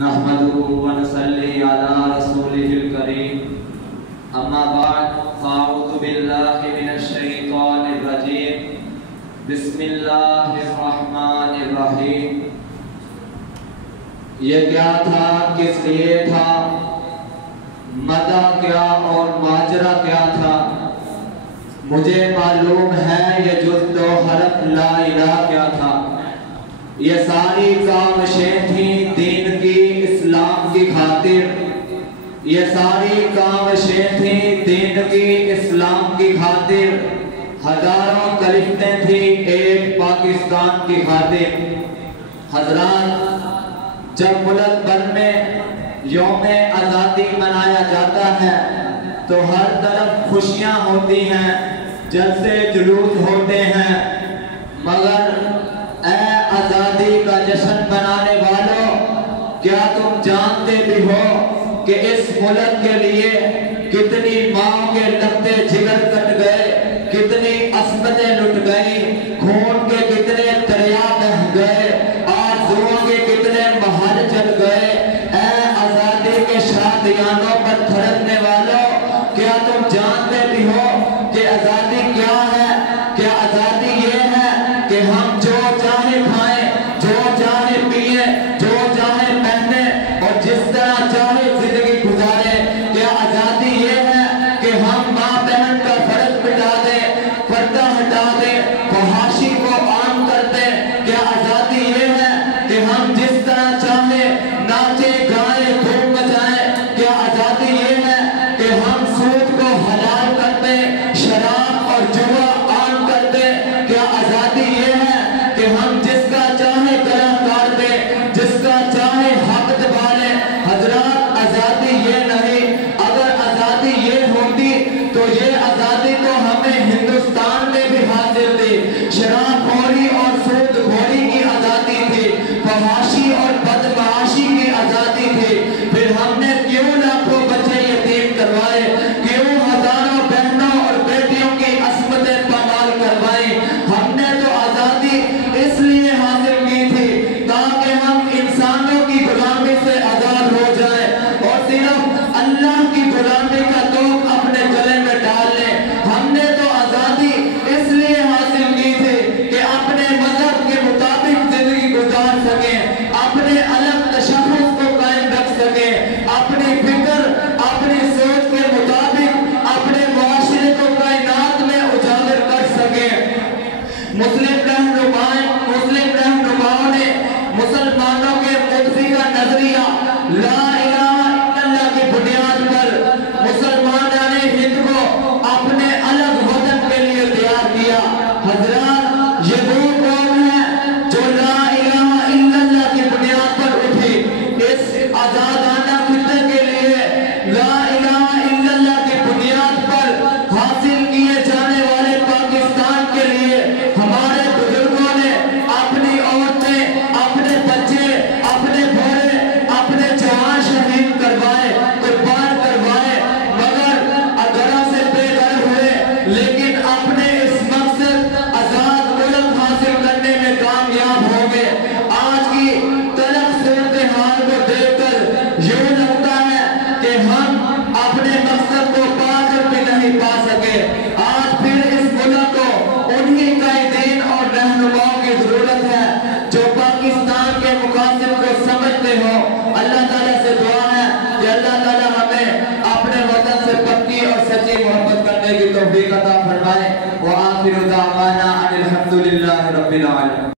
नहमदुहु व नसल्ली अला रसूलिहिल करीम अम्मा बाद फ़अऊज़ु बिल्लाहि मिनश शैतानिर रजीम बिस्मिल्लाहिर रहमानिर रहीम। ये क्या था, किस लिए था, मदा क्या और माजरा क्या था, मुझे मालूम है ये जुज़ दो हरफ ला इलाहा क्या था। ये सारी काविशें थी दीन की इस्लाम की खातिर, ये सारी काविशें थी दीन की इस्लाम की खातिर, हजारों कलिफ्तें थी एक पाकिस्तान की खातिर। हजरात, जब मुल्क भर में यौम आज़ादी मनाया जाता है तो हर तरफ खुशियां होती हैं, जलसे जुलूस होते हैं, मगर ऐ आज़ादी का जश्न मनाने वालों, क्या तुम जानते भी हो कि इस मुल्क के लिए कितनी माओ के लगते जिगर कट गए, कितनी अस्मतें लुट गई, खून के कितने दरिया बह गए, आरज़ुओं के कितने महल जल गए। ऐ आज़ादी के शादियानों पर धड़कने वालों, क्या तुम जानते भी हो कि आज़ादी क्या है? क्या आज़ादी ये है कि हम जो चाहे खाएं, जो चाहे पिए, जो चाहे पहने और जिस तरह चाहे जिंदगी गुजारे? क्या आज़ादी ये है कि हम माँ बहन का फर्ज मिटा दें, पर्दा हटा दें, फहाशी को आम कर दें? क्या आज़ादी ये है कि हम जिस तरह चाहे नाचे गाएं धूम मचाएं? क्या आज़ादी ये है कि हम सूद को हलाल कर दें, शराब और जुआ आम कर दें? क्या आज़ादी ये है कि हम जिसका चाहे गला काट दें, जिसका चाहे हक दबा लें? हजरात, आज़ादी ये नहीं। अगर आज़ादी ये होती तो ये आज़ादी तो हमें हिंदुस्तान में भी हासिल थी। शराबखोरी और सूदखोरी की आज़ादी थी, फहाशी और बदमाशी की आज़ादी थी। फिर हमने क्यों लाखों बच्चे यतीम करवाए, क्यों हजारों बहनों और बेटियों की अस्मतें पामाल करवाई? हमने तो आज़ादी इसलिए हासिल की थी ताकि हम इंसानों की गुलामी से आज़ाद हो जाएं और सिर्फ अल्लाह की गुलामी का तोप अपने गले में डाल लें। हमने तो आज़ादी इसलिए हासिल की थी कि अपने मजहब के मुताबिक जिंदगी गुजार सकें, अपने अलग तशख़्ख़ुस को कायम रख सकें, अपनी फिक्र, अपनी सोच के मुताबिक अपने मुआशरे को कायनात में उजागर कर सकें। मुस्लिम रहनुमाओं ने मुसलमानों के मुक्ति का नजरिया ला इलाहा इल्लल्लाह की बुनियाद पर मुसलमानों ने हिंद को अपने अलग वतन के लिए तैयार किया। हजरात, ये वो कौम है जो ला इलाहा इल्लल्लाह की बुनियाद पर उठी। इस आजादाना खित्ते के लिए ला इलाहा इल्लल्लाह की बुनियाद पर हासिल किए जाने वाले पाकिस्तान के लिए हमारे बुजुर्गों ने अपनी औरतें, अपने बच्चे, अपने घोड़े, अपने जवान शहीद करवाए, कुर्बान करवाए, मगर अगरा से बेघर हुए, लेकिन अपने इस मकसद आजाद मुल्क हासिल करने में कामयाब हो गए। आज की तलख सूरत हाल को देखकर यूं लगता है कि हम अपने मकसद को पाकर भी नहीं पा सके। आज फिर इस मुल्क को उन्हीं कायदीन और रहनुमाओं की जरूरत है जो पाकिस्तान के मुकासिद को समझते हो। अल्लाह ताला से दुआ है कि अल्लाह ताला हमें अपने वतन से पक्की और सच्ची मोहब्बत करने की तौफीक अता फरमाए। व आखिरु दावाना अनिल हम्दुलिल्लाहि रब्बिल आलमीन।